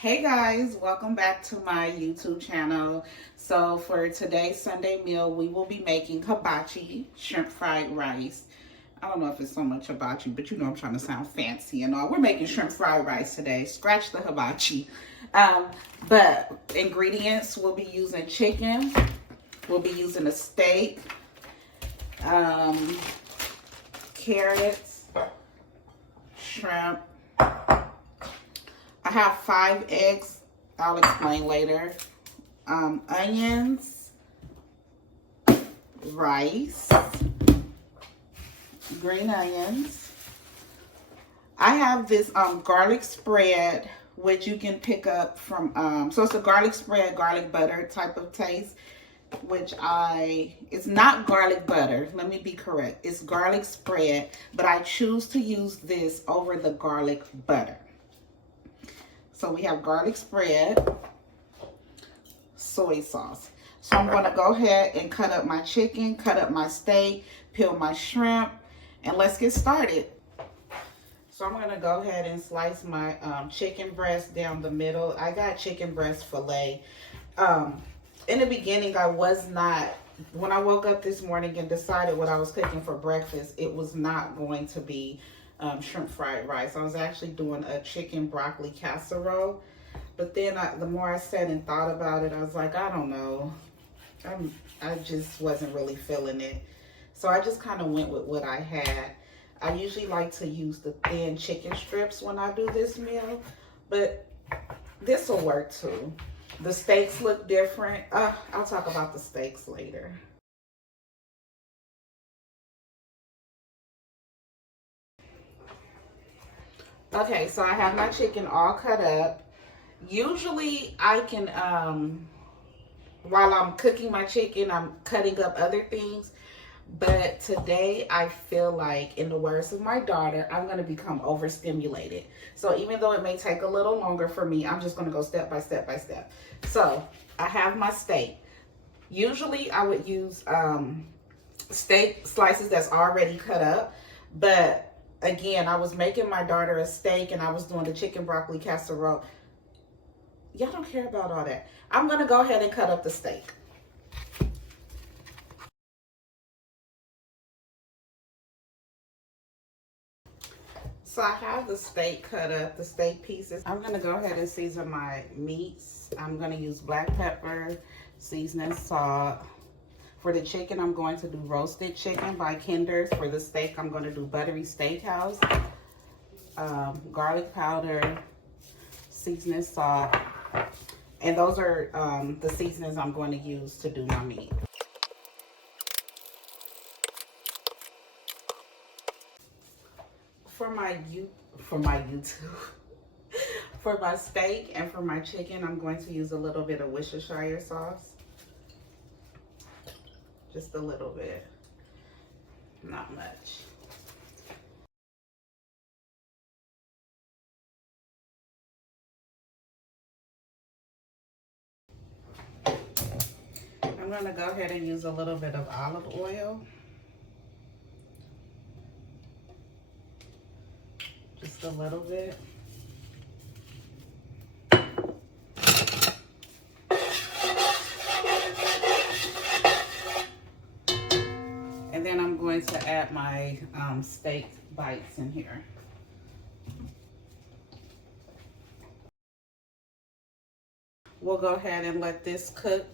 Hey guys, welcome back to my YouTube channel. So for today's Sunday meal, we will be making hibachi, shrimp fried rice. I don't know if it's so much hibachi, but you know I'm trying to sound fancy and all. We're making shrimp fried rice today. Scratch the hibachi. But ingredients, we'll be using chicken. We'll be using a steak, carrots, shrimp. I have 5 eggs. I'll explain later. Onions, rice, green onions. I have this garlic spread, which you can pick up from, so it's a garlic spread, garlic butter type of taste, which it's not garlic butter. Let me be correct. It's garlic spread, but I choose to use this over the garlic butter. So we have garlic spread, soy sauce. So I'm going to go ahead and cut up my chicken, cut up my steak, peel my shrimp, and let's get started. So I'm going to go ahead and slice my chicken breast down the middle. I got chicken breast fillet. In the beginning, I was not, when I woke up this morning and decided what I was cooking for breakfast, it was not going to be shrimp fried rice. I was actually doing a chicken broccoli casserole, but then the more I sat and thought about it, I was like, I don't know, I just wasn't really feeling it. So I just kind of went with what I had. I usually like to use the thin chicken strips when I do this meal, but this will work too. The steaks look different. I'll talk about the steaks later. Okay, so I have my chicken all cut up. Usually I can, while I'm cooking my chicken, I'm cutting up other things. But today I feel like, in the words of my daughter, I'm going to become overstimulated. So even though it may take a little longer for me, I'm just going to go step by step by step. So I have my steak. Usually I would use steak slices that's already cut up, but again, I was making my daughter a steak and I was doing the chicken broccoli casserole. Y'all don't care about all that. I'm going to go ahead and cut up the steak. So I have the steak cut up, the steak pieces. I'm going to go ahead and season my meats. I'm going to use black pepper, seasoning, salt. For the chicken, I'm going to do roasted chicken by Kinder's. For the steak, I'm going to do buttery steakhouse, garlic powder, seasoning, salt. And those are the seasonings I'm going to use to do my meat. For my YouTube, for my steak and for my chicken, I'm going to use a little bit of Worcestershire sauce. Just a little bit, not much. I'm gonna go ahead and use a little bit of olive oil. Just a little bit. And then I'm going to add my steak bites in here. We'll go ahead and let this cook.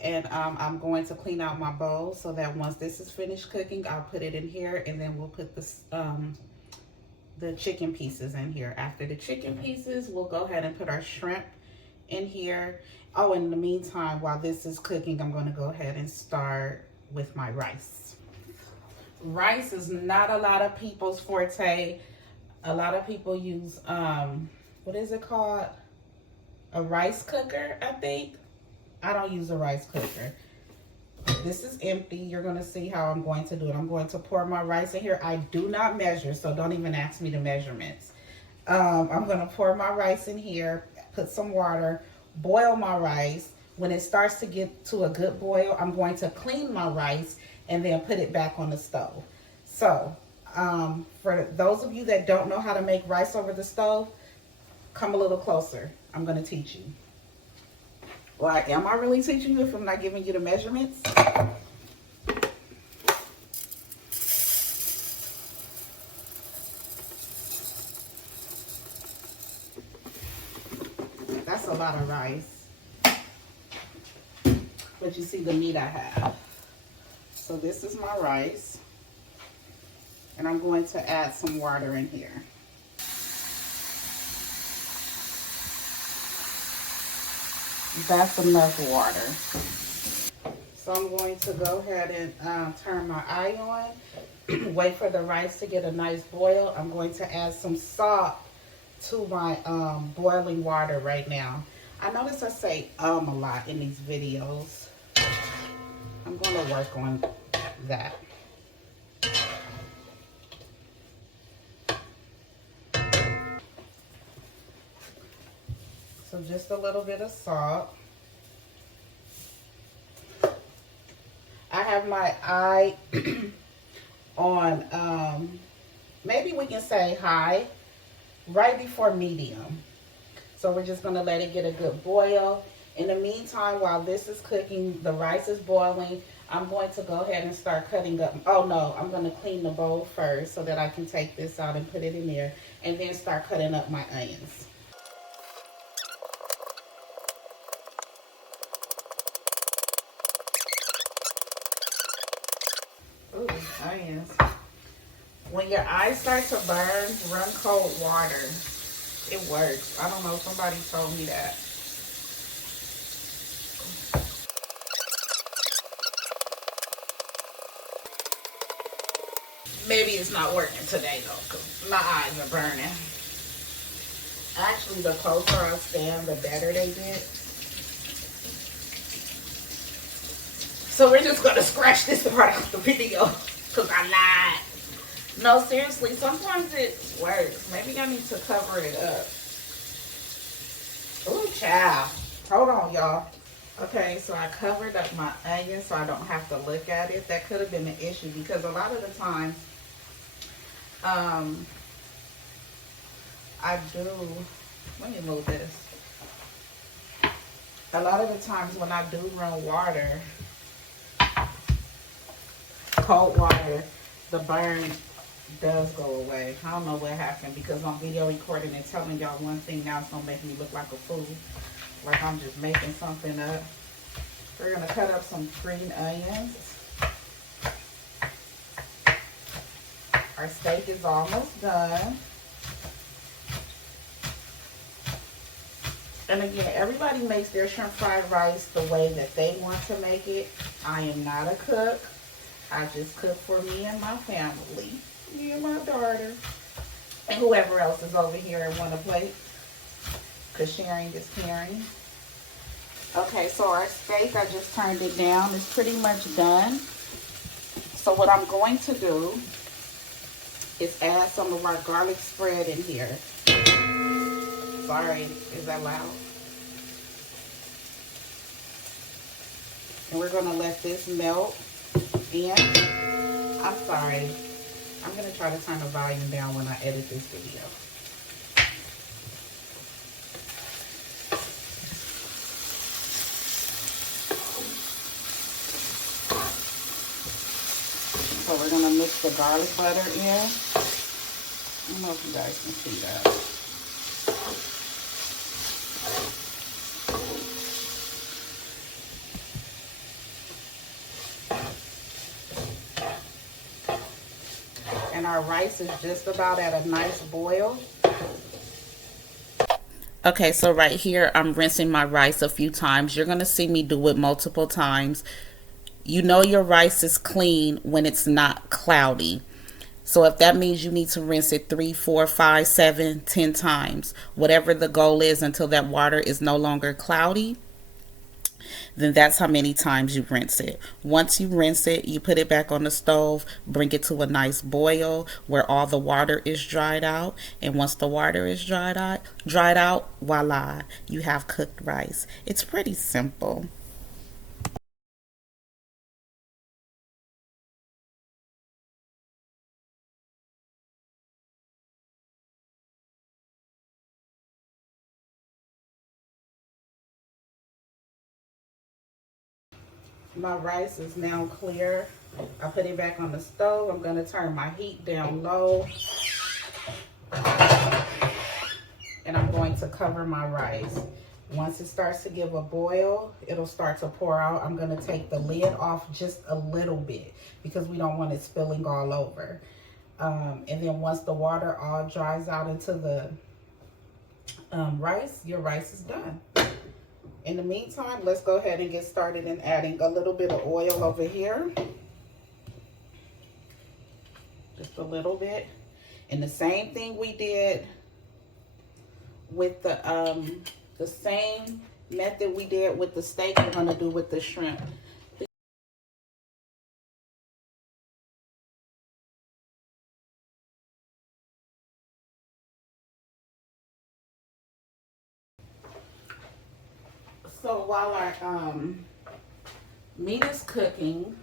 And I'm going to clean out my bowl so that once this is finished cooking, I'll put it in here, and then we'll put the chicken pieces in here. After the chicken pieces, we'll go ahead and put our shrimp in here. Oh, in the meantime, while this is cooking, I'm going to go ahead and start with my rice. Rice is not a lot of people's forte. A lot of people use, what is it called? A rice cooker, I think. I don't use a rice cooker. This is empty. You're going to see how I'm going to do it. I'm going to pour my rice in here. I do not measure, so don't even ask me the measurements. I'm going to pour my rice in here, put some water, boil my rice. When it starts to get to a good boil, I'm going to clean my rice and then put it back on the stove. So for those of you that don't know how to make rice over the stove, Come a little closer. I'm going to teach you. Well, am I really teaching you if I'm not giving you the measurements? That's a lot of rice. But you see the meat I have. So this is my rice. And I'm going to add some water in here. That's enough water. So I'm going to go ahead and turn my eye on. Wait for the rice to get a nice boil. I'm going to add some salt to my boiling water right now. I notice I say a lot in these videos. I'm going to work on that. So just a little bit of salt. I have my eye on, maybe we can say high, right before medium. So we're just gonna let it get a good boil. In the meantime, while this is cooking, the rice is boiling, I'm going to go ahead and start cutting up. Oh no, I'm gonna clean the bowl first so that I can take this out and put it in there and then start cutting up my onions. Ooh, onions. When your eyes start to burn, run cold water. It works. I don't know, somebody told me that. Maybe it's not working today though, because my eyes are burning. Actually, the closer I stand, the better they get. So we're just gonna scratch this part of the video, because I lied. No, seriously, sometimes it works. Maybe I need to cover it up. Ooh, child. Hold on, y'all. Okay, so I covered up my onion so I don't have to look at it. That could have been an issue because a lot of the time, I do, let me move this. A lot of the times when I do run water, cold water, the burn does go away. I don't know what happened because I'm video recording and telling y'all one thing, now it's gonna make me look like a fool. Like I'm just making something up. We're gonna cut up some green onions. Our steak is almost done. And again, everybody makes their shrimp fried rice the way that they want to make it. I am not a cook. I just cook for me and my family. Me and my daughter. And whoever else is over here and want to plate. Because sharing is caring. Okay, so our steak, I just turned it down. It's pretty much done. So what I'm going to do is add some of our garlic spread in here. Sorry, is that loud? And we're gonna let this melt in. I'm sorry. I'm gonna try to turn the volume down when I edit this video. So we're gonna mix the garlic butter in. I don't know if you guys can see that. And our rice is just about at a nice boil. Okay, so right here, I'm rinsing my rice a few times. You're gonna see me do it multiple times. You know your rice is clean when it's not cloudy. So if that means you need to rinse it 3, 4, 5, 7, 10 times, whatever the goal is until that water is no longer cloudy, then that's how many times you rinse it. Once you rinse it, you put it back on the stove, bring it to a nice boil where all the water is dried out. And once the water is dried out, voila, you have cooked rice. It's pretty simple. My rice is now clear. I put it back on the stove. I'm gonna turn my heat down low. And I'm going to cover my rice. Once it starts to give a boil, it'll start to pour out. I'm gonna take the lid off just a little bit because we don't want it spilling all over. And then once the water all dries out into the rice, your rice is done. In the meantime, let's go ahead and get started in adding a little bit of oil over here. Just a little bit. And the same thing we did with the same method we did with the steak, we're gonna do with the shrimp. So while our meat is cooking,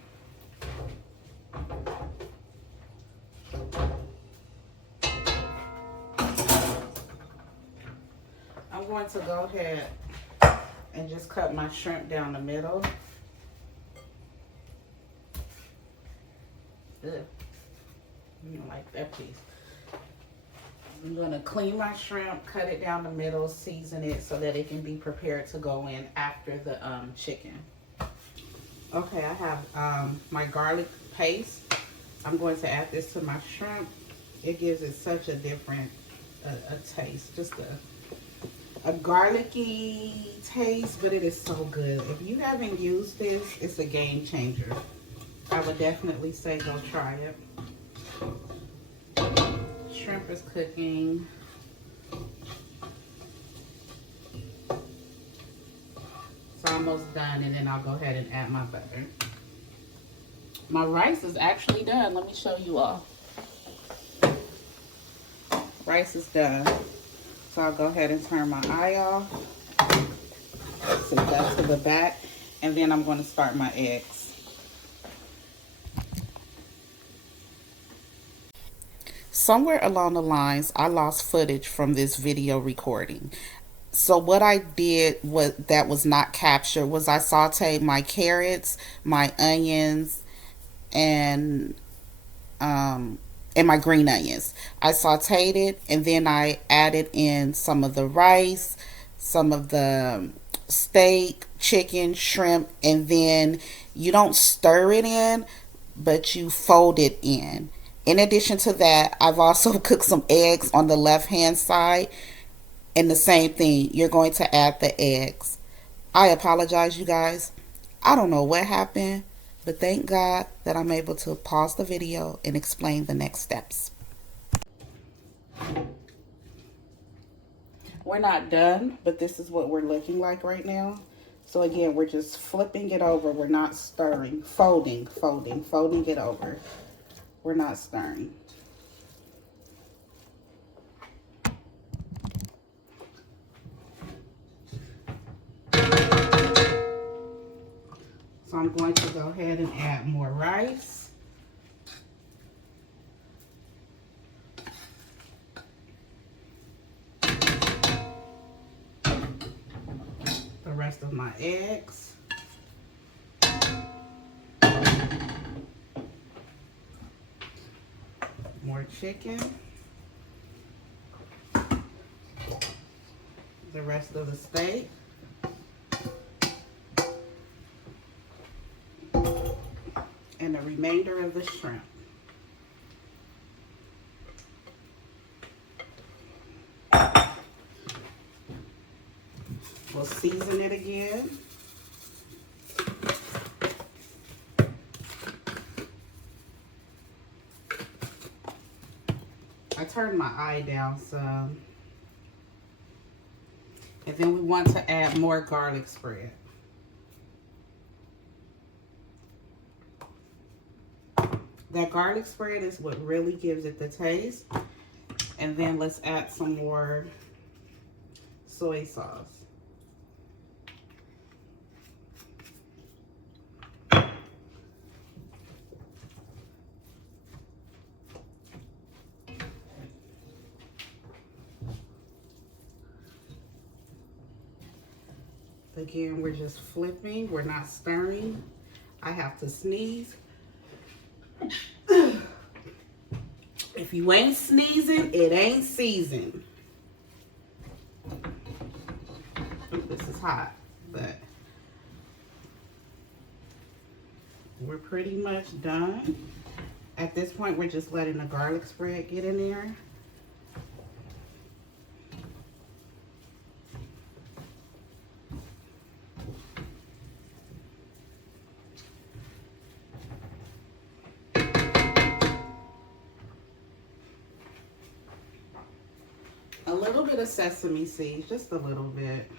I'm going to go ahead and just cut my shrimp down the middle. Ugh. I don't like that piece. I'm gonna clean my shrimp, cut it down the middle, season it so that it can be prepared to go in after the chicken. Okay, I have my garlic paste. I'm going to add this to my shrimp. It gives it such a different a taste, just a garlicky taste, but it is so good. If you haven't used this, it's a game changer. I would definitely say go try it. Shrimp is cooking. It's almost done, and then I'll go ahead and add my butter. My rice is actually done. Let me show you all. Rice is done. So I'll go ahead and turn my eye off. Set that to the back, and then I'm going to start my eggs. Somewhere along the lines, I lost footage from this video recording. So what I did that was not captured was I sauteed my carrots, my onions, and my green onions. I sauteed it, and then I added in some of the rice, some of the steak, chicken, shrimp, and then you don't stir it in, but you fold it in. In addition to that, I've also cooked some eggs on the left hand side, and the same thing, you're going to add the eggs. I apologize, you guys. I don't know what happened, but thank God that I'm able to pause the video and explain the next steps. We're not done, but this is what we're looking like right now. So again, we're just flipping it over. We're not stirring, folding it over. We're not stirring. So I'm going to go ahead and add more rice. The rest of my eggs. More chicken. The rest of the steak. And the remainder of the shrimp. We'll season it again. I turned my eye down some. And then we want to add more garlic spread. That garlic spread is what really gives it the taste. And then let's add some more soy sauce. Again, we're just flipping, we're not stirring. I have to sneeze. If you ain't sneezing, it ain't seasoned. Ooh, this is hot, but we're pretty much done. At this point, we're just letting the garlic spread get in there. A little bit of sesame seeds, just a little bit.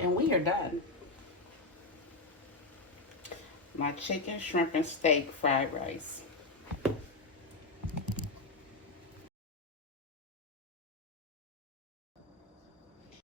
And we are done. My chicken, shrimp, and steak fried rice.